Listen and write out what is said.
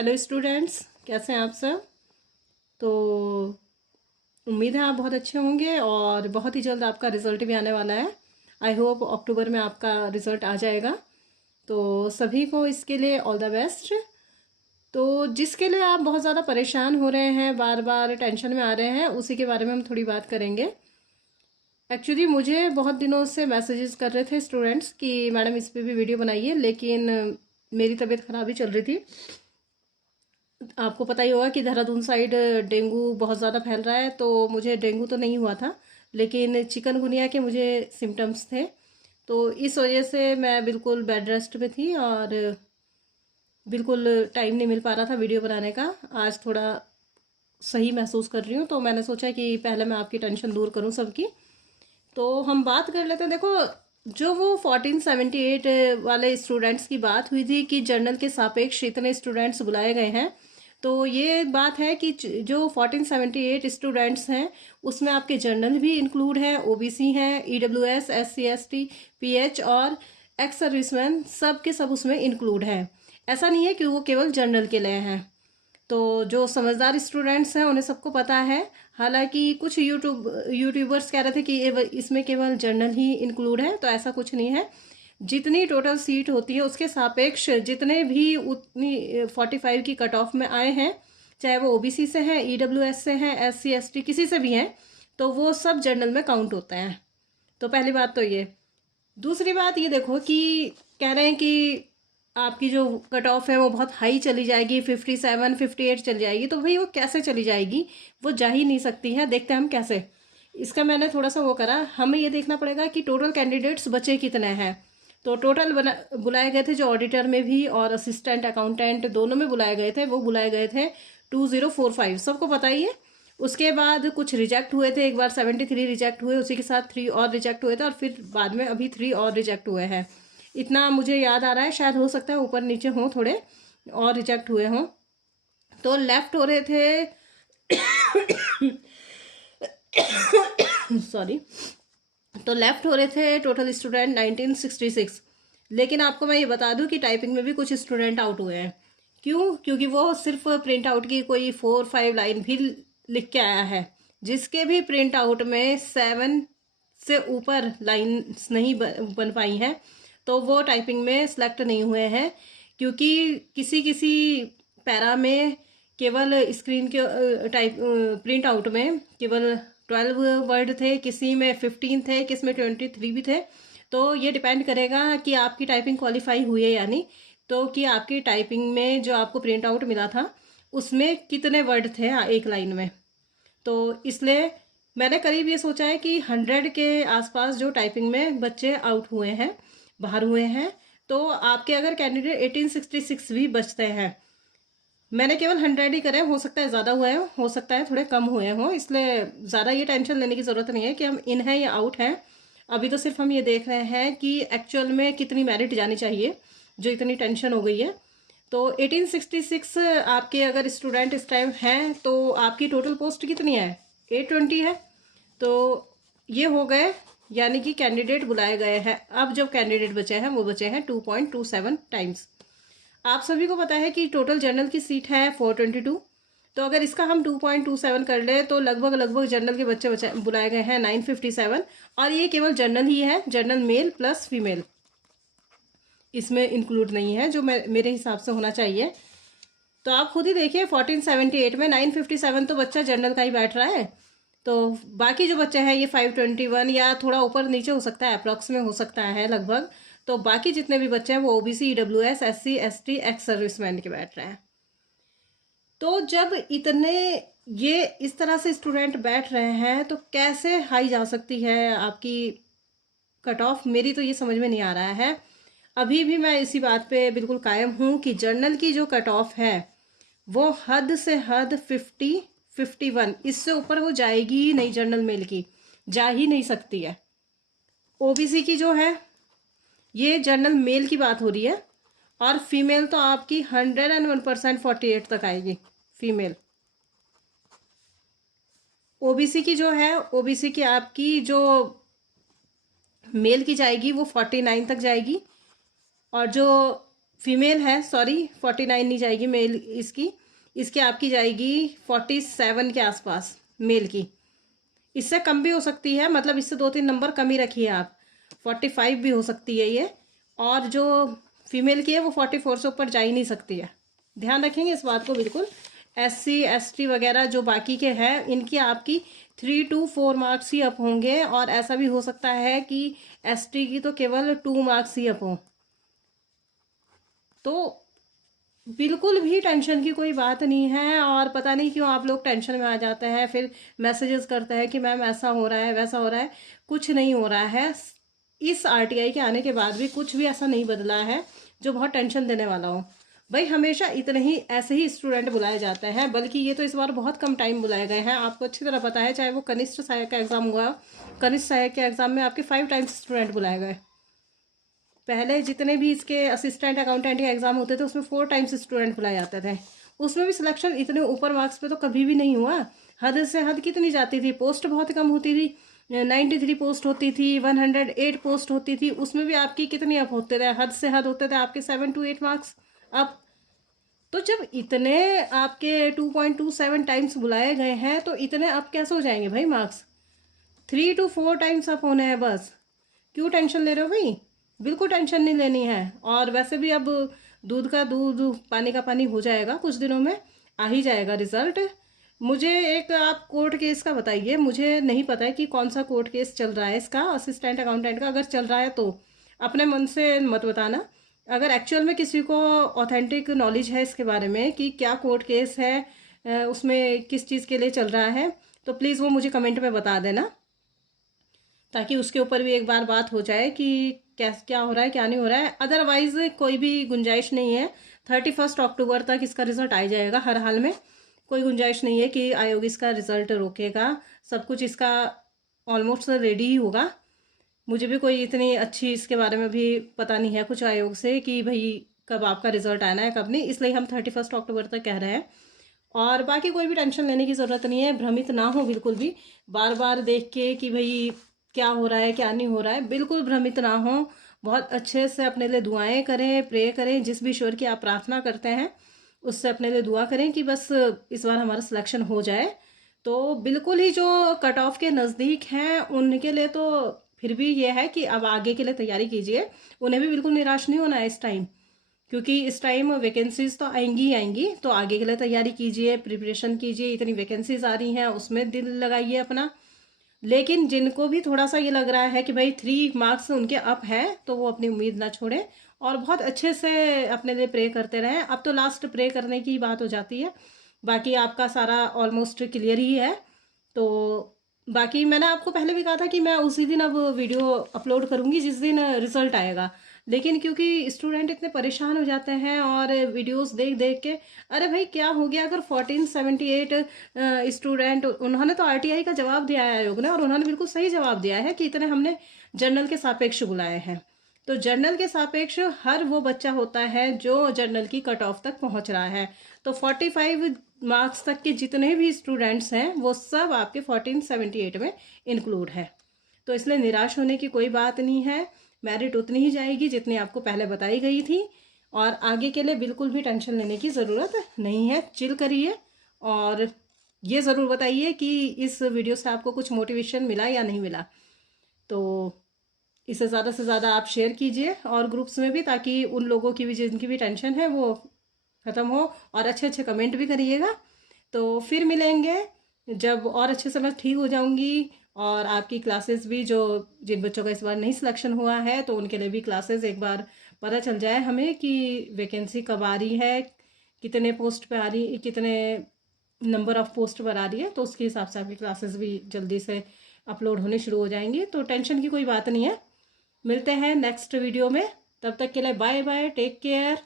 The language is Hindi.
हेलो स्टूडेंट्स, कैसे हैं आप सब। तो उम्मीद है आप बहुत अच्छे होंगे और बहुत ही जल्द आपका रिज़ल्ट भी आने वाला है। आई होप अक्टूबर में आपका रिज़ल्ट आ जाएगा। तो सभी को इसके लिए ऑल द बेस्ट। तो जिसके लिए आप बहुत ज़्यादा परेशान हो रहे हैं, बार बार टेंशन में आ रहे हैं, उसी के बारे में हम थोड़ी बात करेंगे। एक्चुअली मुझे बहुत दिनों से मैसेजेस कर रहे थे स्टूडेंट्स कि मैडम इस पे भी वीडियो बनाइए, लेकिन मेरी तबीयत ख़राब ही चल रही थी। आपको पता ही होगा कि देहरादून साइड डेंगू बहुत ज़्यादा फैल रहा है। तो मुझे डेंगू तो नहीं हुआ था, लेकिन चिकनगुनिया के मुझे सिम्टम्स थे। तो इस वजह से मैं बिल्कुल बेड रेस्ट पे थी और बिल्कुल टाइम नहीं मिल पा रहा था वीडियो बनाने का। आज थोड़ा सही महसूस कर रही हूँ, तो मैंने सोचा कि पहले मैं आपकी टेंशन दूर करूँ सबकी। तो हम बात कर लेते हैं। देखो, जो वो 1478 वाले स्टूडेंट्स की बात हुई थी कि जर्नल के सापेक्ष इतने स्टूडेंट्स बुलाए गए हैं, तो ये बात है कि जो 1478 स्टूडेंट्स हैं उसमें आपके जर्नल भी इंक्लूड है, ओबीसी हैं, ईडब्ल्यूएस, एससी एसटी, पीएच और एक्स सर्विसमैन, सब के सब उसमें इंक्लूड है। ऐसा नहीं है कि वो केवल जर्नल के लिए हैं। तो जो समझदार स्टूडेंट्स हैं उन्हें सबको पता है। हालांकि कुछ यूट्यूबर्स कह रहे थे कि इसमें केवल जर्नल ही इंक्लूड है, तो ऐसा कुछ नहीं है। जितनी टोटल सीट होती है उसके सापेक्ष जितने भी उतनी 45 की कट ऑफ में आए हैं, चाहे वो ओबीसी से हैं, ईडब्ल्यूएस से हैं, एससी एसटी किसी से भी हैं, तो वो सब जर्नल में काउंट होते हैं। तो पहली बात तो ये। दूसरी बात ये देखो कि कह रहे हैं कि आपकी जो कट ऑफ है वो बहुत हाई चली जाएगी, 57 58 चली जाएगी। तो भाई वो कैसे चली जाएगी, वो जा ही नहीं सकती है। देखते हैं हम कैसे। इसका मैंने थोड़ा सा वो करा, हमें ये देखना पड़ेगा कि टोटल कैंडिडेट्स बचे कितने हैं। तो टोटल बुलाए गए थे जो ऑडिटर में भी और असिस्टेंट अकाउंटेंट दोनों में बुलाए गए थे, वो बुलाए गए थे 2045, सबको पता ही है। उसके बाद कुछ रिजेक्ट हुए थे, एक बार 73 रिजेक्ट हुए, उसी के साथ 3 और रिजेक्ट हुए थे, और फिर बाद में अभी 3 और रिजेक्ट हुए हैं। इतना मुझे याद आ रहा है, शायद हो सकता है ऊपर नीचे हों थोड़े और रिजेक्ट हुए हों। तो लेफ्ट हो रहे थे सॉरी। तो लेफ्ट हो रहे थे टोटल स्टूडेंट 1966। लेकिन आपको मैं ये बता दूं कि टाइपिंग में भी कुछ स्टूडेंट आउट हुए हैं। क्यों? क्योंकि वो सिर्फ प्रिंट आउट की कोई 4-5 लाइन भी लिख के आया है, जिसके भी प्रिंट आउट में 7 से ऊपर लाइन्स नहीं बन पाई हैं, तो वो टाइपिंग में सेलेक्ट नहीं हुए हैं। क्योंकि किसी किसी पैरा में केवल स्क्रीन के टाइप प्रिंट आउट में केवल 12 वर्ड थे, किसी में 15 थे, किसी में 23 भी थे। तो ये डिपेंड करेगा कि आपकी टाइपिंग क्वालिफाई हुई है या नहीं। तो कि आपकी टाइपिंग में जो आपको प्रिंट आउट मिला था उसमें कितने वर्ड थे एक लाइन में। तो इसलिए मैंने करीब ये सोचा है कि 100 के आसपास जो टाइपिंग में बच्चे आउट हुए हैं, बाहर हुए हैं। तो आपके अगर कैंडिडेट 1866 भी बचते हैं, मैंने केवल 100 ही करे, हो सकता है ज़्यादा हुए हैं, हो सकता है थोड़े कम हुए हों, इसलिए ज़्यादा ये टेंशन लेने की ज़रूरत नहीं है कि हम इन हैं या आउट हैं। अभी तो सिर्फ हम ये देख रहे हैं कि एक्चुअल में कितनी मेरिट जानी चाहिए, जो इतनी टेंशन हो गई है। तो 1866 आपके अगर स्टूडेंट इस टाइम हैं, तो आपकी टोटल पोस्ट कितनी है? 820 है। तो ये हो गए, यानी कि कैंडिडेट बुलाए गए हैं। अब जब कैंडिडेट बचे हैं वो बचे हैं 2.27 टाइम्स। आप सभी को पता है कि टोटल जनरल की सीट है 422। तो अगर इसका हम 2.27 कर ले तो लगभग लगभग जनरल के बच्चे बुलाए गए हैं 957। और ये केवल जनरल ही है, जनरल मेल प्लस फीमेल इसमें इंक्लूड नहीं है, जो मेरे हिसाब से होना चाहिए। तो आप खुद ही देखिए, 1478 में 957 तो बच्चा जनरल का ही बैठ रहा है। तो बाकी जो बच्चे हैं ये 521 या थोड़ा ऊपर नीचे हो सकता है, अप्रॉक्स में हो सकता है लगभग। तो बाकी जितने भी बच्चे हैं वो OBC, EWS, SC ST, ex serviceman के बैठ रहे हैं। तो जब इतने ये इस तरह से स्टूडेंट बैठ रहे हैं, तो कैसे हाई जा सकती है आपकी कट ऑफ? मेरी तो ये समझ में नहीं आ रहा है। अभी भी मैं इसी बात पे बिल्कुल कायम हूँ कि जर्नल की जो कट ऑफ है वो हद से हद 51, इससे ऊपर वो जाएगी ही नहीं। जर्नल मेल की जा ही नहीं सकती है। ओबीसी की जो है, ये जर्नल मेल की बात हो रही है, और फीमेल तो आपकी 101% 48 तक आएगी फीमेल। ओबीसी की जो है, ओबीसी की आपकी जो मेल की जाएगी वो 49 तक जाएगी, और जो फीमेल है, सॉरी 49 नहीं जाएगी मेल इसकी आपकी जाएगी 47 के आसपास मेल की। इससे कम भी हो सकती है, मतलब इससे 2-3 नंबर कम ही रखिए आप, 45 भी हो सकती है ये। और जो फीमेल की है वो 44 से ऊपर जा ही नहीं सकती है, ध्यान रखेंगे इस बात को बिल्कुल। SC ST वगैरह जो बाकी के हैं इनकी आपकी 3 to 4 मार्क्स ही अप होंगे, और ऐसा भी हो सकता है कि ST की तो केवल 2 मार्क्स ही अप हों। तो बिल्कुल भी टेंशन की कोई बात नहीं है। और पता नहीं क्यों आप लोग टेंशन में आ जाते हैं, फिर मैसेजेस करते हैं कि मैम ऐसा हो रहा है वैसा हो रहा है। कुछ नहीं हो रहा है, इस RTI के आने के बाद भी कुछ भी ऐसा नहीं बदला है जो बहुत टेंशन देने वाला हो। भाई हमेशा इतने ही ऐसे ही स्टूडेंट बुलाए जाते हैं, बल्कि ये तो इस बार बहुत कम टाइम बुलाए गए हैं, आपको अच्छी तरह पता है। चाहे वो कनिष्ठ सहायक का एग्ज़ाम हुआ, कनिष्ठ सहायक के एग्ज़ाम में आपके 5 टाइम्स स्टूडेंट बुलाए गए। पहले जितने भी इसके असिस्टेंट अकाउंटेंट के एग्जाम होते थे उसमें 4 टाइम्स स्टूडेंट बुलाए जाते थे, उसमें भी सिलेक्शन इतने ऊपर मार्क्स पे तो कभी भी नहीं हुआ। हद से हद कितनी जाती थी, पोस्ट बहुत कम होती थी, 93 पोस्ट होती थी, 108 पोस्ट होती थी, उसमें भी आपकी कितनी अप होते थे, हद से हद होते थे आपके 7 to 8 मार्क्स अप। तो जब इतने आपके 2.27 टाइम्स बुलाए गए हैं तो इतने अप कैसे हो जाएंगे भाई मार्क्स? 3 to 4 टाइम्स अप होने हैं बस, क्यों टेंशन ले रहे हो भाई? बिल्कुल टेंशन नहीं लेनी है। और वैसे भी अब दूध का दूध पानी का पानी हो जाएगा, कुछ दिनों में आ ही जाएगा रिजल्ट। मुझे एक आप कोर्ट केस का बताइए, मुझे नहीं पता है कि कौन सा कोर्ट केस चल रहा है इसका, असिस्टेंट अकाउंटेंट का। अगर चल रहा है तो अपने मन से मत बताना, अगर एक्चुअल में किसी को ऑथेंटिक नॉलेज है इसके बारे में कि क्या कोर्ट केस है, उसमें किस चीज़ के लिए चल रहा है, तो प्लीज़ वो मुझे कमेंट में बता देना, ताकि उसके ऊपर भी एक बार बात हो जाए कि क्या क्या हो रहा है क्या नहीं हो रहा है। अदरवाइज कोई भी गुंजाइश नहीं है, 31 अक्टूबर तक इसका रिजल्ट आ जाएगा हर हाल में। कोई गुंजाइश नहीं है कि आयोग इसका रिजल्ट रोकेगा, सब कुछ इसका ऑलमोस्ट रेडी ही होगा। मुझे भी कोई इतनी अच्छी इसके बारे में भी पता नहीं है कुछ आयोग से कि भाई कब आपका रिजल्ट आना है कब नहीं, इसलिए हम 31 अक्टूबर तक कह रहे हैं। और बाकी कोई भी टेंशन लेने की ज़रूरत नहीं है, भ्रमित ना हो बिल्कुल भी, बार बार देख के कि भाई क्या हो रहा है क्या नहीं हो रहा है, बिल्कुल भ्रमित ना हो। बहुत अच्छे से अपने लिए दुआएं करें, प्रे करें, जिस भी ईश्वर की आप प्रार्थना करते हैं उससे अपने लिए दुआ करें कि बस इस बार हमारा सिलेक्शन हो जाए। तो बिल्कुल ही जो कट ऑफ के नज़दीक हैं उनके लिए तो फिर भी ये है कि अब आगे के लिए तैयारी कीजिए, उन्हें भी बिल्कुल निराश नहीं होना है इस टाइम, क्योंकि इस टाइम वैकेंसीज तो आएंगी ही आएंगी। तो आगे के लिए तैयारी कीजिए, प्रिपरेशन कीजिए, इतनी वैकेंसीज आ रही हैं उसमें दिल लगाइए अपना। लेकिन जिनको भी थोड़ा सा ये लग रहा है कि भाई 3 मार्क्स उनके अप है तो वो अपनी उम्मीद ना छोड़ें और बहुत अच्छे से अपने लिए प्रे करते रहें। अब तो लास्ट प्रे करने की बात हो जाती है, बाकी आपका सारा ऑलमोस्ट क्लियर ही है। तो बाकी मैंने आपको पहले भी कहा था कि मैं उसी दिन अब वीडियो अपलोड करूँगी जिस दिन रिजल्ट आएगा, लेकिन क्योंकि स्टूडेंट इतने परेशान हो जाते हैं और वीडियोस देख देख के, अरे भाई क्या हो गया अगर 1478 स्टूडेंट, उन्होंने तो RTI का जवाब दिया है आयोग ने, और उन्होंने बिल्कुल सही जवाब दिया है कि इतने हमने जर्नल के सापेक्ष बुलाए हैं। तो जर्नल के सापेक्ष हर वो बच्चा होता है जो जर्नल की कट ऑफ तक पहुंच रहा है। तो 45 मार्क्स तक के जितने भी स्टूडेंट्स हैं वो सब आपके 1478 में इंक्लूड है। तो इसलिए निराश होने की कोई बात नहीं है, मेरिट उतनी ही जाएगी जितनी आपको पहले बताई गई थी, और आगे के लिए बिल्कुल भी टेंशन लेने की ज़रूरत नहीं है। चिल करिए और ये ज़रूर बताइए कि इस वीडियो से आपको कुछ मोटिवेशन मिला या नहीं मिला। तो इसे ज़्यादा से ज़्यादा आप शेयर कीजिए और ग्रुप्स में भी, ताकि उन लोगों की भी जिनकी भी टेंशन है वो ख़त्म हो, और अच्छे अच्छे कमेंट भी करिएगा। तो फिर मिलेंगे जब और अच्छे से मैं ठीक हो जाऊंगी, और आपकी क्लासेस भी, जो जिन बच्चों का इस बार नहीं सिलेक्शन हुआ है तो उनके लिए भी क्लासेस एक बार पता चल जाए हमें कि वैकेंसी कब आ रही है, कितने पोस्ट पे आ रही, कितने नंबर ऑफ़ पोस्ट पर आ रही है, तो उसके हिसाब से आपकी क्लासेस भी जल्दी से अपलोड होने शुरू हो जाएंगी। तो टेंशन की कोई बात नहीं है। मिलते हैं नेक्स्ट वीडियो में, तब तक के लिए बाय बाय, टेक केयर।